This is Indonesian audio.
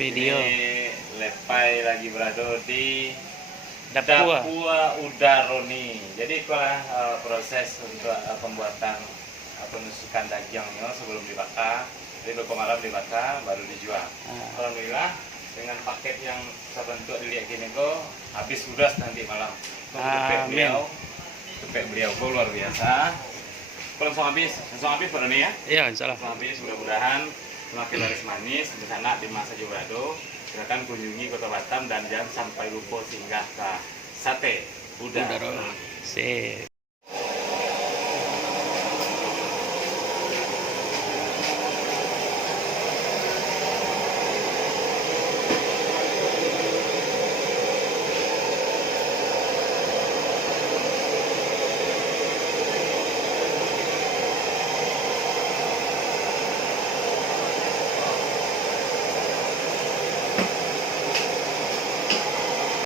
Video. Ini lepai lagi berada di Dapua. Dapua Udaroni. Jadi itulah proses untuk pembuatan penusukan dagingnya sebelum dibakar. Jadi 2 malam dibakar baru dijual. Alhamdulillah dengan paket yang terbentuk dilihat gini kok habis ludas nanti malam. Tepek beliau kok luar biasa. Langsung habis pada nih ya. Iya, insyaallah. Langsung habis, mudah-mudahan semakin laris manis di sana di masa Jobrado. Silakan kunjungi Kota Batam dan jangan sampai lupa singgah ke Sate Udaro. Sip.